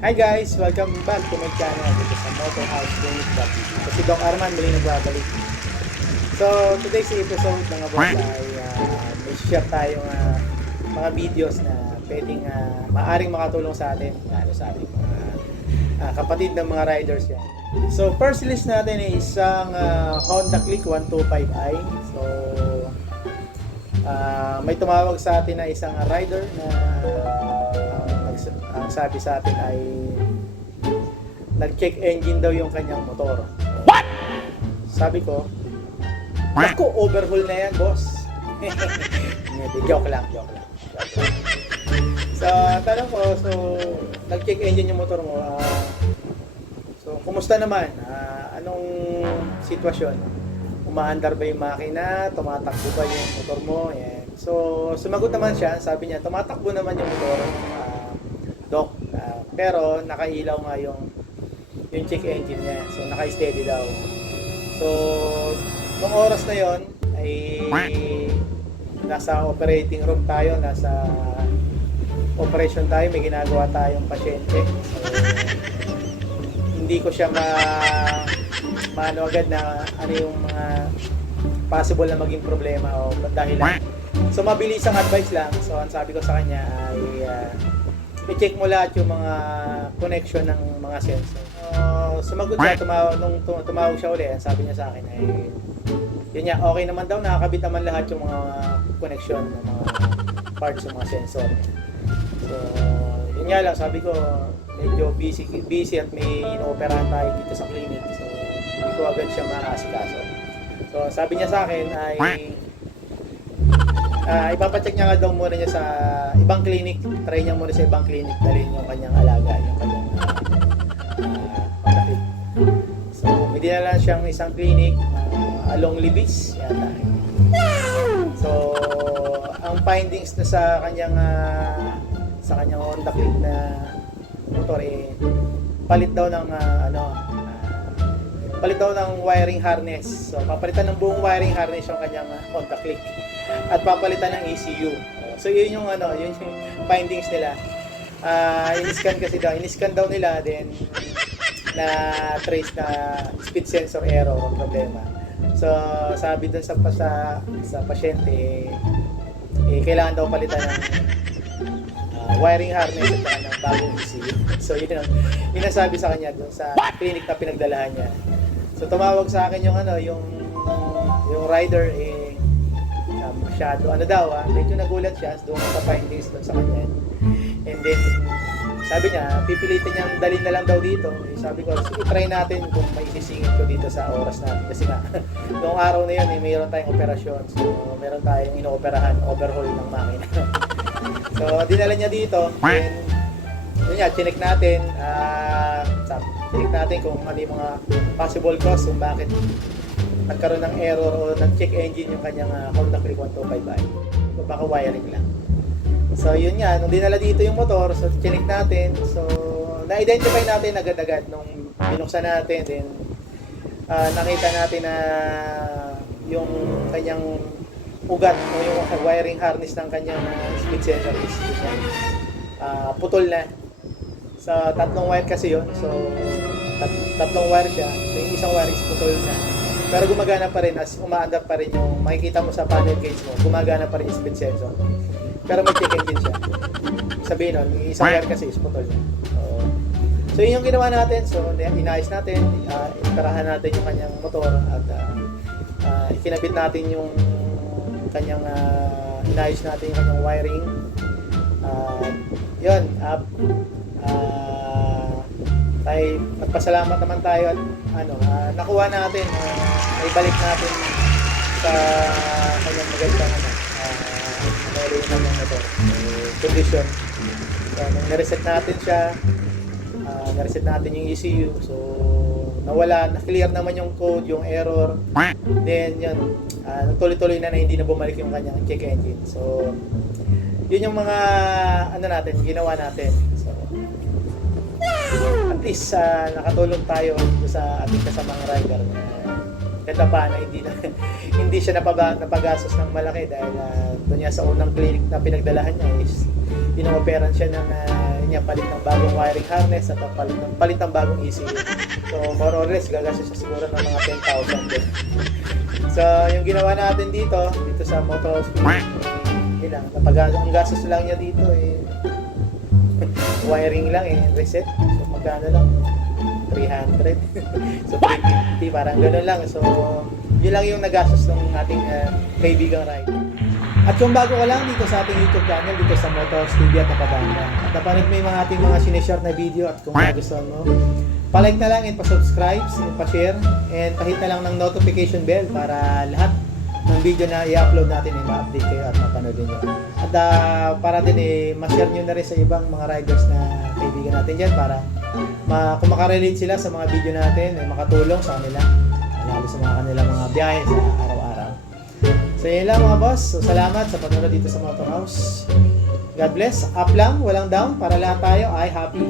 Hi guys! Welcome back to my channel dito sa motorhouseclinic.tv. Si Doc Arman muli nagbabalik. So, today's episode mga boss ay may share tayong mga videos na pwedeng maaring makatulong sa atin, lalo sa ating mga kapatid ng mga riders yan. So, first list natin ay isang Honda Click 125i. So, may tumawag sa atin na isang rider na ang sabi sa atin ay nag-check engine daw yung kanyang motor. What? Sabi ko, naku, overhaul na yan, boss. joke lang. So, tanong ko, nag-check engine yung motor mo. So, kumusta naman? Anong sitwasyon? Umaandar ba yung makina? Tumatakbo ba yung motor mo? Yan. So, sumagot naman siya. Sabi niya, tumatakbo naman yung motor, Doc. Pero, nakailaw nga yung check engine niya. So, naka-steady daw. So, nung oras na yon ay nasa operating room tayo, nasa operation tayo, may ginagawa tayong pasyente. So, hindi ko siya maano agad na ano yung mga possible na maging problema o dahilan. So, mabilis ang advice lang. So, ang sabi ko sa kanya ay i-check mo lahat yung mga connection ng mga sensor. Sumagot siya, tumawag siya ulit, sabi niya sa akin ay yun niya, okay naman daw, nakakabit naman lahat yung mga connection ng mga parts ng mga sensor. So, yun nga lang, sabi ko, medyo busy at may inooperahan tayo dito sa clinic. So, hindi ko agad siya maasikaso. So, sabi niya sa akin ay ipapacheck niya nga daw muna niya sa ibang clinic. Try niya muna sa ibang clinic, dalhin yung kanyang alaga, yung kanyang malaki. So, may dinala siyang isang clinic along Libis yata. So, ang findings na sa kanyang Honda Click na motor palit daw ng palit daw ng wiring harness. So, papalitan ng buong wiring harness yung kanyang Honda Click at papalitan ng ECU. So, yun yung yun yung findings nila. In-scan daw nila, then na trace na speed sensor error ang problema. So, sabi dun sa pasyente kailangan daw palitan ng wiring harness at ng bagong ECU. So, yun ang sabi sa kanya dun sa clinic na pinagdalahan niya. So, tumawag sa akin yung rider masyado medyo nagulat siya doon sa findings doon sa kanya. And then sabi niya, pipilitin niyang dalhin na lang daw dito. Sabi ko, sige, try natin kung may isisingit ko dito sa oras natin. Kasi nga, noong araw na yun, mayroon tayong operasyon. So, meron tayong inooperahan, overhaul ng makina. So, dinala niya dito. Then, yun nga, chinek natin. Chinek natin kung ano yung mga possible cause kung bakit nagkaroon ng error o nag-check engine yung kanyang Honda Click 125i. So, baka wiring lang. So, yun nga, nung dinala dito yung motor, so, chinik natin. So, na-identify natin agad-agad nung binuksan natin. Then, nakita natin na yung kanyang ugat o yung wiring harness ng kanyang speed sensor is putol na. So, tatlong wire kasi yun. So, tatlong wire siya. So, yung isang wire is putol na. Pero gumagana pa rin, as umaandar pa rin yung makikita mo sa panel gauge mo, gumagana pa rin yung speed sensor. Pero may check engine siya. Sabihin nun, yung isang wire kasi is putol niya. So yun yung ginawa natin. So inayos natin, inoperahan natin yung kanyang motor at ikinabit natin yung kanyang inayos natin yung kanyang wiring. Yun, tayo nagpasalamat naman tayo at nakuha natin, ibalik natin sa kanyang magandang condition. So, nung na-reset natin siya, na-reset natin yung ECU. So, na-clear naman yung code, yung error. Then, yun, tuloy-tuloy na hindi na bumalik yung kanyang check engine. So, yun yung mga, ginawa natin. So, at least, nakatulong tayo sa ating kasamang rider na kahit paano hindi siya napagastos ng malaki dahil doon niya sa unang clinic na pinagdalahan niya is inoperan siya ng palit ng bagong wiring harness at palit ng bagong ECU. So more or less gagastos siya siguro ng mga 10,000 din. So yung ginawa natin dito sa Moto House, lang, ang gastos lang niya dito wiring lang reset. So magkano lang? 300. So 350, parang gano'n lang. So yun lang yung nagastos ng ating kaibigang rider. At kung bago ka lang dito sa ating YouTube channel, dito sa Motos TV at Napaganda, at napanood mo yung mga ating mga sinishare na video, at kung nagustuhan mo, palike na lang and pa-subscribe and pa-share and pahit na lang ng notification bell para lahat ng video na i-upload natin ma-update kayo at mapanood nyo. At para din ma-share nyo na rin sa ibang mga riders na kaibigan natin dyan para kung makarelate sila sa mga video natin ay makatulong sa kanila, lalo sa mga kanilang mga biyahe sa araw-araw. So yun lang mga boss. So salamat sa panonood dito sa Moto House. God bless. Up lang, walang down para lahat tayo ay happy.